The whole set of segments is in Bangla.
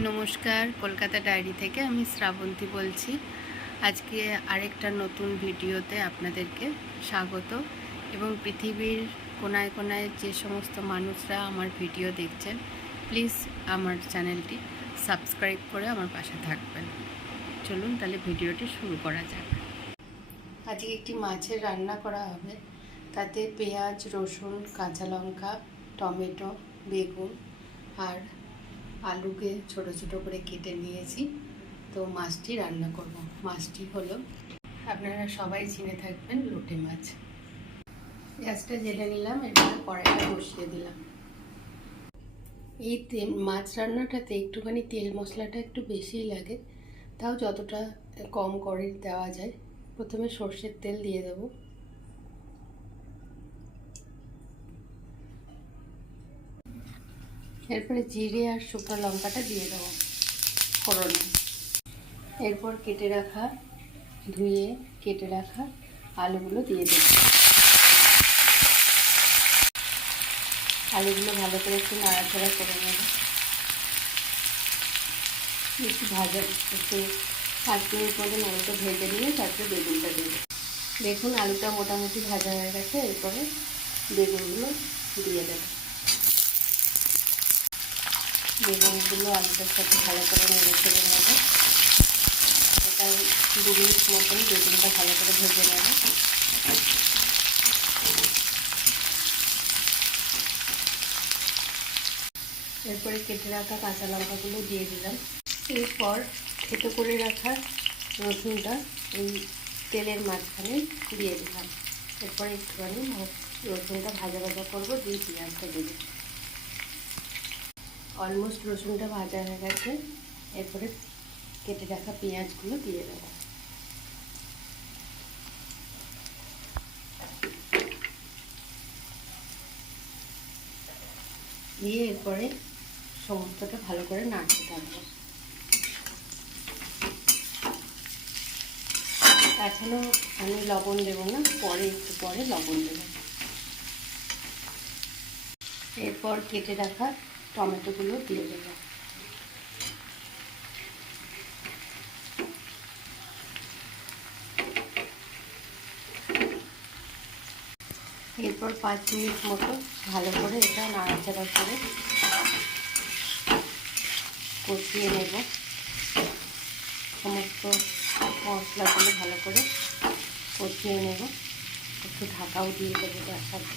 নমস্কার, কলকাতা ডায়েরি থেকে আমি শ্রাবন্তী বলছি। আজকে আরেকটা নতুন ভিডিওতে আপনাদেরকে স্বাগত। এবং পৃথিবীর কোনায় কোনায় যে সমস্ত মানুষরা আমার ভিডিও দেখছেন, প্লিজ আমার চ্যানেলটি সাবস্ক্রাইব করে আমার পাশে থাকবেন। চলুন তাহলে ভিডিওটি শুরু করা যাক। আজকে একটি মাছের রান্না করা হবে। তাতে পেঁয়াজ, রসুন, কাঁচা লঙ্কা, টমেটো, বেগুন আর আলুকে ছোট ছোট করে কেটে নিয়েছি। তো মাছটি রান্না করব। মাছটি হলো, আপনারা সবাই চিনে থাকবেন, লোটে মাছ। গ্যাসটা জেলে নিলাম, এবার কড়াইটা বসিয়ে দিলাম। এই মাছ রান্নাটাতে একটুখানি তেল মশলাটা একটু বেশিই লাগে, তাও যতটা কম করে দেওয়া যায়। প্রথমে সর্ষের তেল দিয়ে দেবো, এরপরে জিরে আর শুকনো লঙ্কাটা দিয়ে দেবো ফোড়নে। এরপর ধুয়ে কেটে রাখা আলুগুলো দিয়ে দেবো। আলুগুলো ভালো করে একটু নাড়াচাড়া করে নেব, একটু একটু 5 মিনিট মতন আলুটা ভেজে নিয়ে তারপরে বেগুনটা দেবো। দেখুন আলুটা মোটামুটি ভাজা হয়ে গেছে। এরপরে বেগুনগুলো দিয়ে দেবো। বেগুনগুলো আলুটার সাথে ভালো করে নেড়ে চেড়ে নেব। এটা 2 মিনিট মতন বেগুনটা ভালো করে ভেজে নেব। এরপরে কেটে রাখা কাঁচা লঙ্কাগুলো দিয়ে দিলাম। এরপর থেতো করে রাখা রসুনটা এই তেলের মাঝখানে দিয়ে দিলাম। এরপরে একটুখানি রসুনটা ভাজা ভাজা করবো, দিয়ে পেঁয়াজটা দেবো। অলমোস্ট রসুনটা ভাজা হয়ে গেছে। এরপরে কেটে রাখা পেঁয়াজগুলো দিয়ে দেবো। দিয়ে এরপরে সমস্তটা ভালো করে নাড়তে থাকবো। তাছাড়াও আমি লবণ দেবো না, একটু পরে লবণ দেবো। এরপর কেটে রাখা টমেটোগুলো দিয়ে দেবো। এরপর 5 মিনিট মতো ভালো করে এটা নাড়াচাড়া করে কষিয়ে নেব। সমস্ত মশলাগুলো ভালো করে কষিয়ে নেব। একটু ঢাকাও দিয়ে দেবো তার সাথে।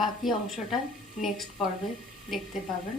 বাকি অংশটা নেক্সট পর্বে দেখতে পাবেন।